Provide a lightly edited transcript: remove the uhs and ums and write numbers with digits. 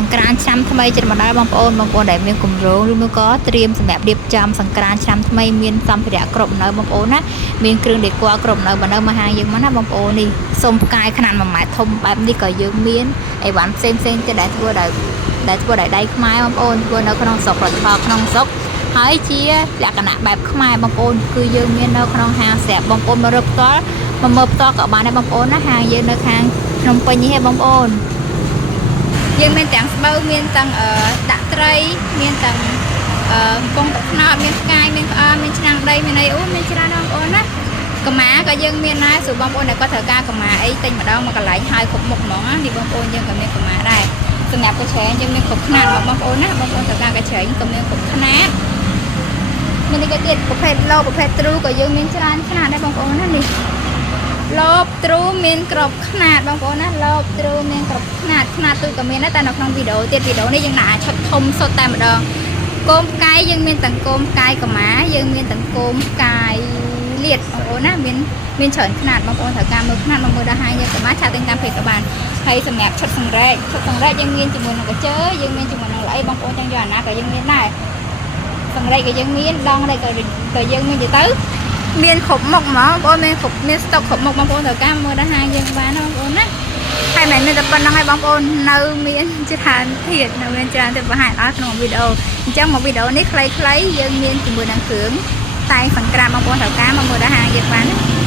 សង្ក្រាន្តឆ្នាំថ្មីចិត្តមកដល់បងប្អូនដែលមានគម្រោងឬមួយក៏ត្រៀមសម្រាប់រៀបចំសង្ក្រាន្តឆ្នាំថ្មីមានសម្ភារៈគ្រប់នៅបងប្អូនណាមានគ្រឿងដេគ័រគ្រប់នៅមកហាងយើងមកណាបងប្អូននេះសូមផ្កាយຂະຫນាត់1ម៉ែត្រធំបែបនេះក៏យើងមានអីវ៉ាន់ផ្សេងទៀតដែលធ្វើដោយដៃខ្មែរបងប្អូនធ្វើនៅក្នុងស្រុកផលិតផលក្នុងស្រុកហើយជាលក្ខណៈបែបខ្មែរបងប្អូនគឺយើងមាននៅក្នុងហាងស្រាប់បងប្អូនមករកផ្ទាល់មកមើលផ្ទាល់ក៏បានដែរបងប្អូនណាហាងយើងនៅខាងភ្នំពេញនេះបងប្អូនយើងមានទាំងស្បូវមានទាំងដាក់ត្រីមានទាំងកងទឹកខ្នោតមានផ្កាយមានក្អមមានឆ្នាំងដីមានអីអូមានច្រើនបងប្អូនណាកម្មាក៏យើងមានដែរសួរបងប្អូនដែលគាត់ត្រូវការកម្មាអីទិញម្ដងមកកន្លែងហើយគ្រប់មុខហ្មងណានេះបងប្អូនយើងក៏មានកម្មាដែរសម្រាប់កញ្ឆែងយើងមានគ្រប់ខ្នាតបងប្អូនណាបងប្អូនត្រូវការកញ្ឆែងក៏មានគ្រប់ខ្នាតមាននេះក៏ទៀតប្រភេទឡូប្រភេទទ្រូក៏យើងមានច្រើនខ្នាតដែរបងប្អូនណានេះលបទ្រូមានគ្រប់ខ្នាតបងប្អូនណាលបទ្រូមានគ្រប់ខ្នាតទូក៏មានដែរតែនៅក្នុងវីដេអូទៀតវីដេអូនេះយើងដាក់ឆុតធំសុទ្ធតែម្ដងគោមផ្កាយយើងមានទាំងគោមផ្កាយកម្មាយើងមានទាំងគោមផ្កាយលាតបងប្អូនណាមានច្រើនខ្នាតបងប្អូនត្រូវការមើលខ្នាតមកមើលដល់ហើយយើងក៏បានឆាតទិញតាមពេកក៏បានហើយសម្រាប់ឈុតសង្រែកយើងមានជាមួយនឹងកាជើយើងមានជាមួយនឹងល្អីបងប្អូនចង់យកអាណាក៏យើងមានដែរសង្រែកក៏យើងមានដងនេះក៏យើងមានទៅមានគ្រប់មុខហ្មងបងប្អូនមានស្តុកគ្រប់មុខបងប្អូនត្រូវការមើលដល់ហើយយើងបានណាបងប្អូនណាហើយមិនមែនតែប៉ុណ្្នឹងឯងបងប្អូននៅមានច្រើនទៀតបង្ហាញដល់ក្នុងវីដេអូអញ្ចឹងមកវីដេអូនេះខ្លីៗយើងមានជាមួយនឹងគ្រឿងតែសង្ក្រាមបងប្អូនត្រូវការមកមើលដល់ហាងយើងបានណា